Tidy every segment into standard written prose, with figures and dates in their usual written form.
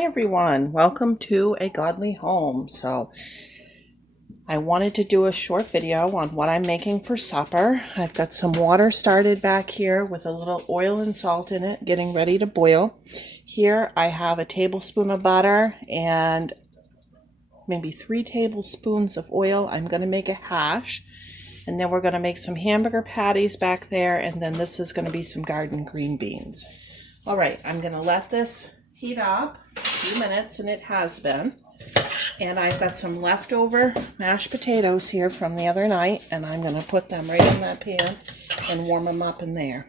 Hi everyone, welcome to A Godly Home. So I wanted to do a short video on what I'm making for supper. I've got some water started back here with a little oil and salt in it, getting ready to boil. Here I have a tablespoon of butter and maybe 3 tablespoons of oil. I'm going to make a hash, and then we're going to make some hamburger patties back there, and then this is going to be some garden green beans. All right, I'm going to let this heat up a few minutes, and it has been. And I've got some leftover mashed potatoes here from the other night, and I'm going to put them right in that pan and warm them up in there.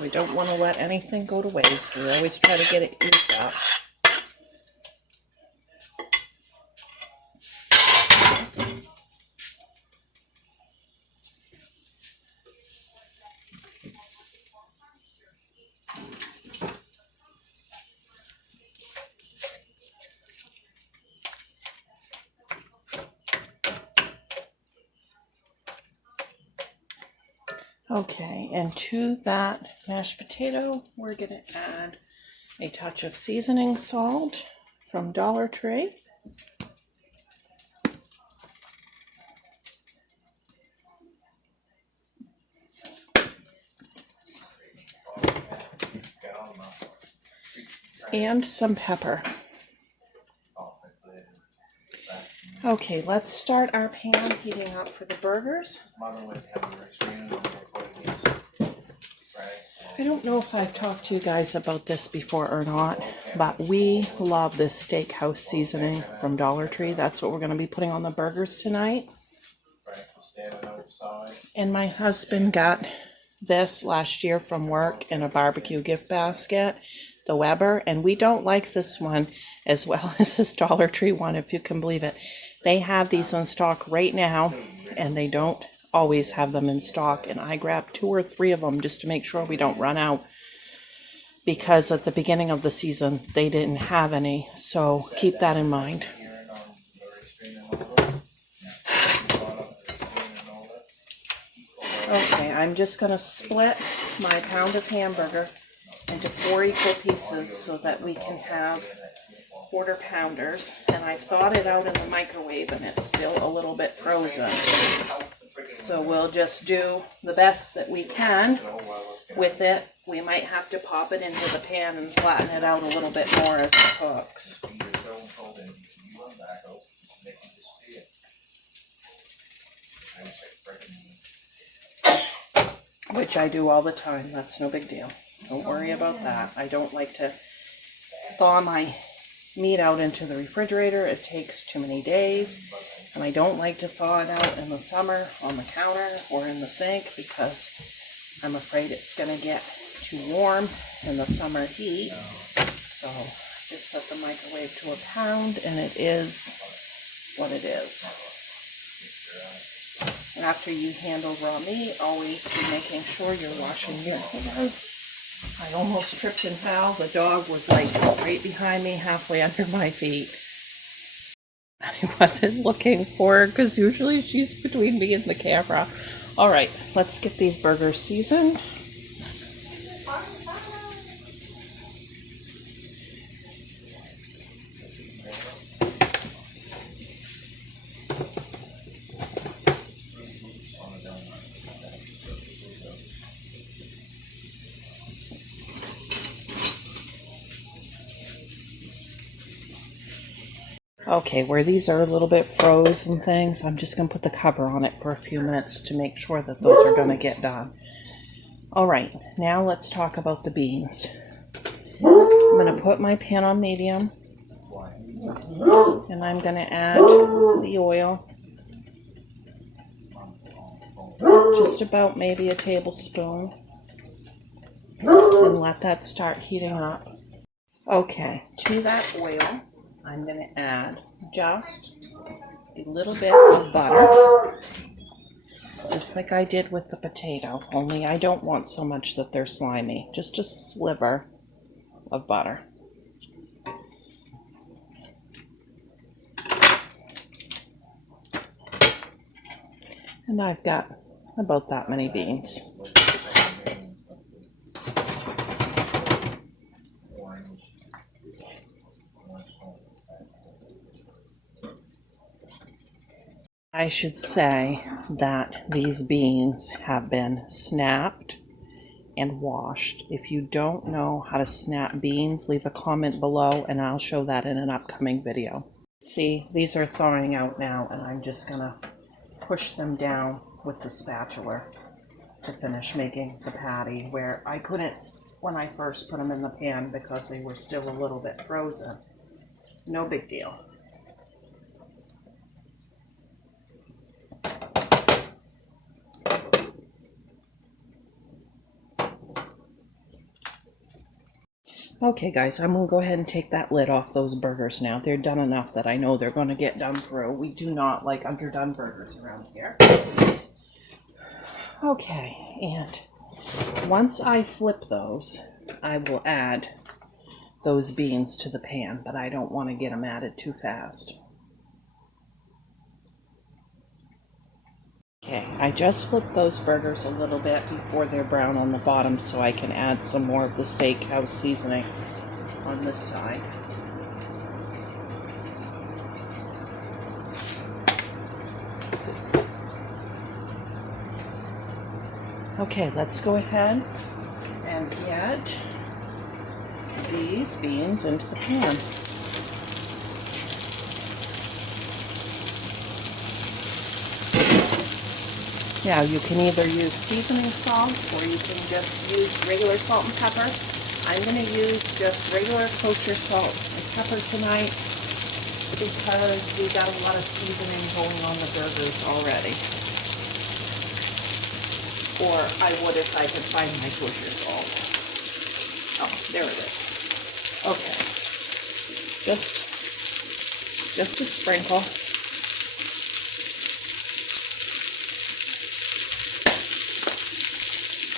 We don't want to let anything go to waste. We always try to get it used up. Okay, and to that mashed potato, we're going to add a touch of seasoning salt from Dollar Tree. And some pepper. Okay, let's start our pan heating up for the burgers. I don't know if I've talked to you guys about this before or not, but we love this steakhouse seasoning from Dollar Tree. That's what we're going to be putting on the burgers tonight. And my husband got this last year from work in a barbecue gift basket, the Weber, and we don't like this one as well as this Dollar Tree one, if you can believe it. They have these in stock right now, and they don't always have them in stock, and I grabbed 2 or 3 of them just to make sure we don't run out, because at the beginning of the season they didn't have any, so keep that in mind. Okay, I'm just going to split my pound of hamburger into 4 equal pieces so that we can have quarter pounders, and I've thawed it out in the microwave and it's still a little bit frozen. So we'll just do the best that we can with it. We might have to pop it into the pan and flatten it out a little bit more as it cooks. Which I do all the time. That's no big deal. Don't worry about that. I don't like to thaw my meat out into the refrigerator. It takes too many days. And I don't like to thaw it out in the summer on the counter or in the sink, because I'm afraid it's going to get too warm in the summer heat. So just set the microwave to a pound, and it is what it is. And after you handle raw meat, always be making sure you're washing your hands. I almost tripped and fell. The dog was like right behind me, halfway under my feet. I wasn't looking for her because usually she's between me and the camera. All right, let's get these burgers seasoned. Okay, where these are a little bit froze and things, I'm just going to put the cover on it for a few minutes to make sure that those are going to get done. All right, now let's talk about the beans. I'm going to put my pan on medium, and I'm going to add the oil. Just about maybe a tablespoon, and let that start heating up. Okay, to that oil, I'm going to add just a little bit of butter, just like I did with the potato, only I don't want so much that they're slimy, just a sliver of butter. And I've got about that many beans. I should say that these beans have been snapped and washed. If you don't know how to snap beans, leave a comment below and I'll show that in an upcoming video. See, these are thawing out now and I'm just gonna push them down with the spatula to finish making the patty, where I couldn't when I first put them in the pan because they were still a little bit frozen. No big deal. Okay guys, I'm going to go ahead and take that lid off those burgers now. They're done enough that I know they're going to get done through. We do not like underdone burgers around here. Okay, and once I flip those, I will add those beans to the pan, but I don't want to get them added too fast. Okay, I just flipped those burgers a little bit before they're brown on the bottom so I can add some more of the steakhouse seasoning on this side. Okay, let's go ahead and get these beans into the pan. Now you can either use seasoning salt or you can just use regular salt and pepper. I'm going to use just regular kosher salt and pepper tonight because we got a lot of seasoning going on the burgers already. Or I would if I could find my kosher salt. Oh, there it is. Okay. Just a sprinkle.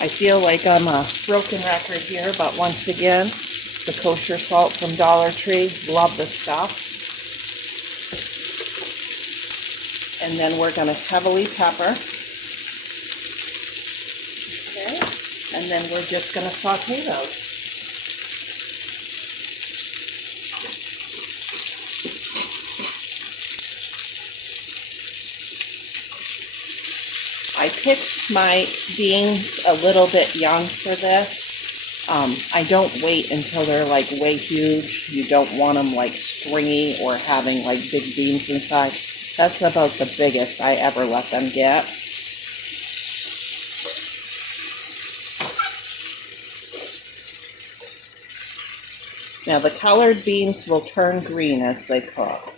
I feel like I'm a broken record here, but once again, the kosher salt from Dollar Tree, love this stuff. And then we're going to heavily pepper. Okay, and then we're just going to saute those. I picked my beans a little bit young for this. I don't wait until they're like way huge. You don't want them like stringy or having like big beans inside. That's about the biggest I ever let them get. Now the colored beans will turn green as they cook.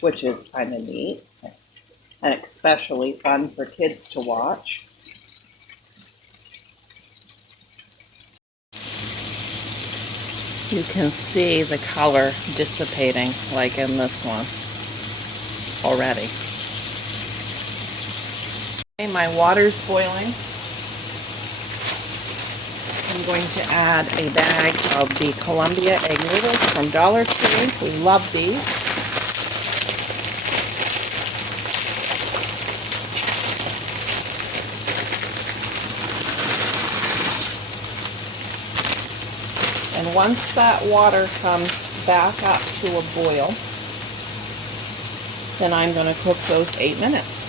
Which is kind of neat and especially fun for kids to watch. You can see the color dissipating like in this one already. Okay, my water's boiling. I'm going to add a bag of the Columbia egg noodles from Dollar Tree. We love these. And once that water comes back up to a boil, then I'm going to cook those 8 minutes.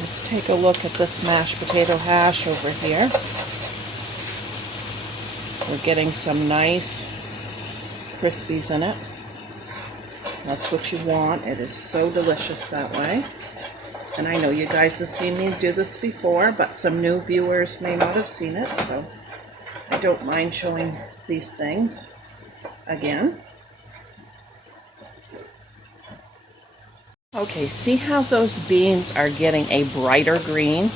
Let's take a look at this mashed potato hash over here. We're getting some nice crispies in it. That's what you want. It is so delicious that way. And I know you guys have seen me do this before, but some new viewers may not have seen it, so I don't mind showing these things again. Okay, see how those beans are getting a brighter green?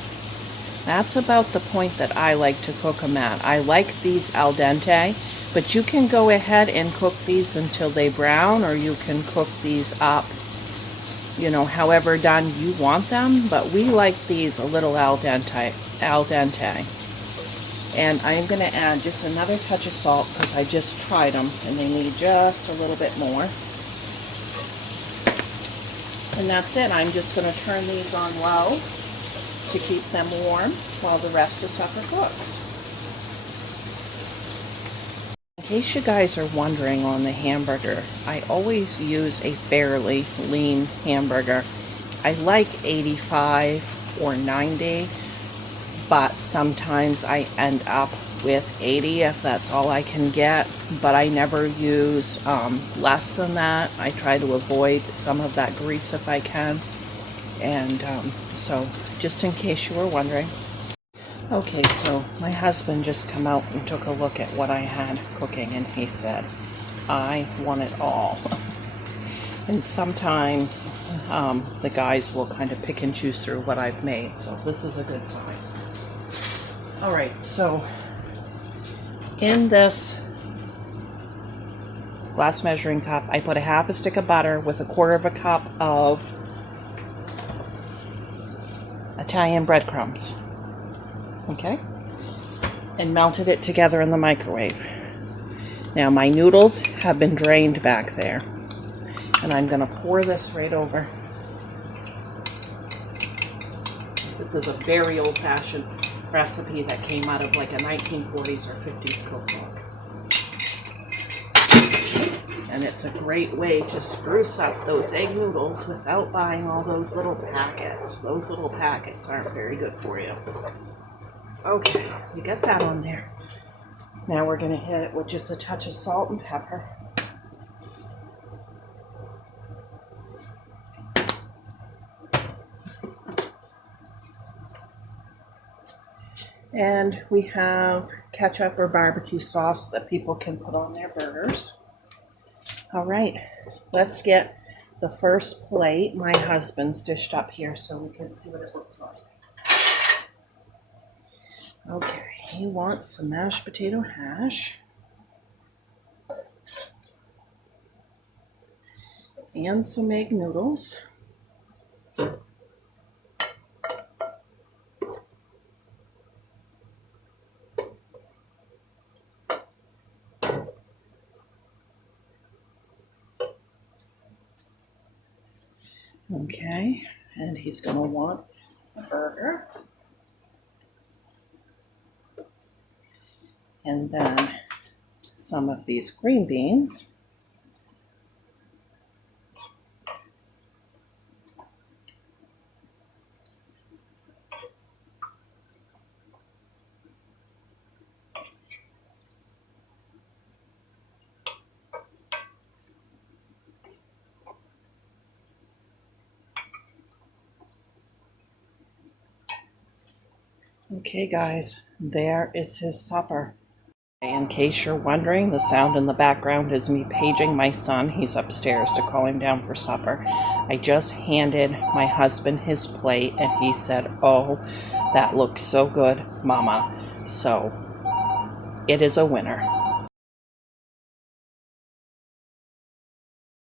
That's about the point that I like to cook them at. I like these al dente. But you can go ahead and cook these until they brown, or you can cook these up you know, however done you want them, but we like these a little al dente. And I'm going to add just another touch of salt because I just tried them and they need just a little bit more. And that's it. I'm just going to turn these on low to keep them warm while the rest of supper cooks. In case you guys are wondering on the hamburger, I always use a fairly lean hamburger. I like 85 or 90, but sometimes I end up with 80 if that's all I can get, but I never use less than that. I try to avoid some of that grease if I can, and so just in case you were wondering. Okay, so my husband just come out and took a look at what I had cooking, and he said, I want it all. And sometimes the guys will kind of pick and choose through what I've made, so this is a good sign. All right, so in this glass measuring cup, I put a half a stick of butter with a quarter of a cup of Italian breadcrumbs. Okay, and melted it together in the microwave. Now my noodles have been drained back there, and I'm going to pour this right over. This is a very old-fashioned recipe that came out of like a 1940s or 50s cookbook. And it's a great way to spruce up those egg noodles without buying all those little packets. Those little packets aren't very good for you. Okay, we got that on there. Now we're going to hit it with just a touch of salt and pepper. And we have ketchup or barbecue sauce that people can put on their burgers. All right, let's get the first plate. My husband's dished up here so we can see what it looks like. Okay, he wants some mashed potato hash and some egg noodles. Okay, and he's going to want a burger. And then some of these green beans. Okay guys, there is his supper. In case you're wondering, the sound in the background is me paging my son. He's upstairs to call him down for supper. I just handed my husband his plate and he said, "Oh, that looks so good, Mama." So it is a winner.